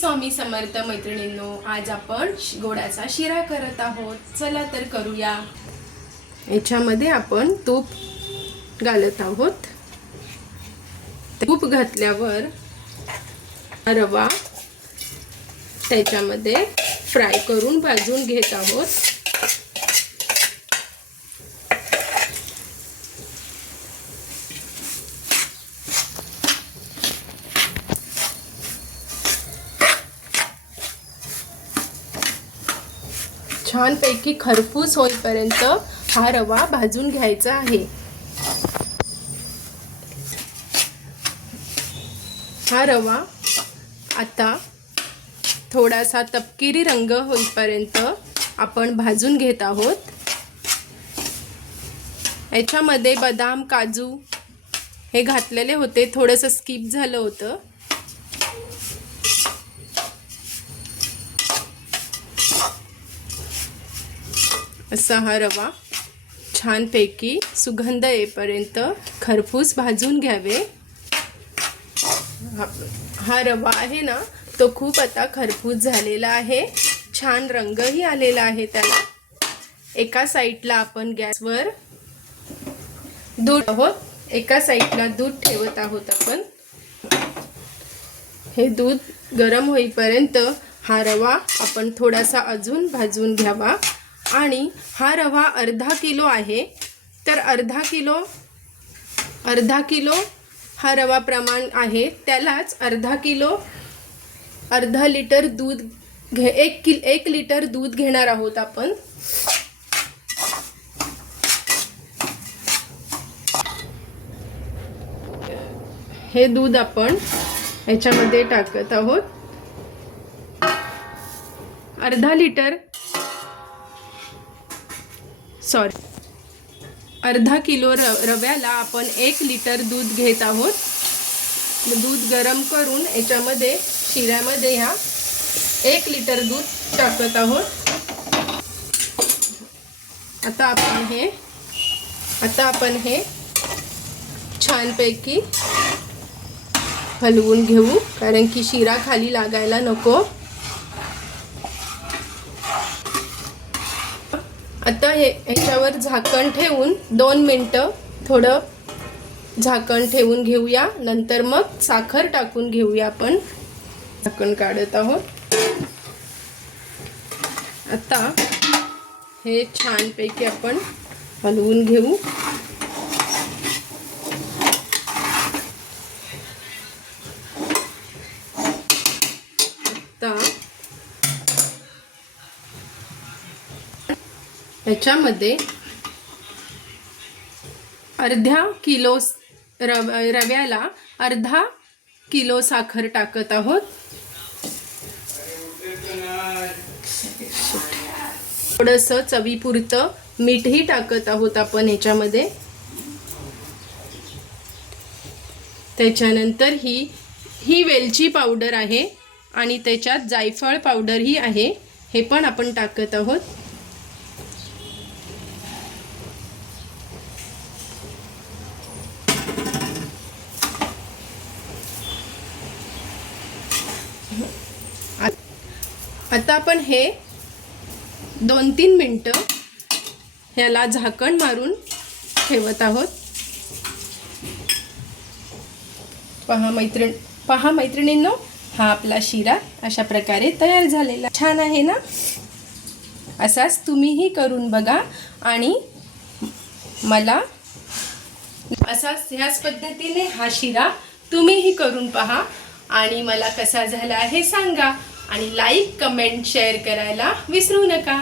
स्वामी समर्थ मैत्रिणींनो, आज आपण गोडाचा शिरा करत आहोत. चला तर करूया. याच्यामध्ये आपण तूप घालत आहोत. तूप घातल्यावर रवा त्याच्यामध्ये फ्राय करून भाजून घेत आहोत. छानपैकी खरपूस होईपर्यंत हा रवा भाजून घ्यायचा आहे. हा रवा आता थोडासा तपकिरी रंग होईपर्यंत आपण भाजून घेत आहोत. याच्यामध्ये बदाम, काजू हे घातलेले होते, थोडंसं स्किप झालं होतं. असा हा रवा छानपैकी सुगंध येईपर्यंत खरपूस भाजून घ्यावे. हा रवा आहे ना, तो खूप आता खरपूस झालेला आहे. छान रंगही आलेला आहे त्याला. एका साईडला आपण गॅसवर दूध आहोत, एका साईडला दूध ठेवत आहोत आपण. हे दूध गरम होईपर्यंत हा रवा आपण थोडासा अजून भाजून घ्यावा. आणि हा रवा अर्धा किलो आहे, तर अर्धा किलो हा रवा प्रमाण आहे. त्यालाच अर्धा लिटर दूध एक लिटर दूध घेणार आहोत आपण. हे दूध आपण याच्यामध्ये टाकत आहोत. अर्धा किलो रव्याला आपण 1 लिटर दूध घेत आहोत. दूध गरम करून याच्यामध्ये शिऱ्यामध्ये ह्या 1 लिटर दूध टाकत आहोत. आता आपण हे छानपैकी हलवून घेऊ, कारण की शिरा खाली लागायला नको. आता ह्याच्यावर झाकण ठेवून 2 मिनिटं थोडं झाकण ठेवून घेऊया. नंतर मग साखर टाकून घेऊया. आपण झाकण काढत आहोत. आता हे छानपैकी आपण हलवून घेऊ. आता याच्यामध्ये अर्धा किलो रव्याला अर्धा किलो साखर टाकत आहोत. थोडंसं चवीपुरतं मीठही टाकत आहोत आपण ह्याच्यामध्ये. त्याच्यानंतर ही वेलची पावडर आहे आणि त्याच्यात जायफळ पावडरही आहे, हे पण आपण टाकत आहोत. आता आपण हे 2-3 मिनिटं ह्याला झाकण मारून ठेवत आहोत. पहा मैत्रिणींनो, हा आपला शिरा अशा प्रकारे तयार झालेला छान आहे ना. असाच तुम्हीही करून बघा आणि मला ह्याच पद्धतीने हा शिरा तुम्हीही करून पहा आणि मला कसा झाला हे सांगा. आणि लाईक, कमेंट, शेअर करायला विसरू नका.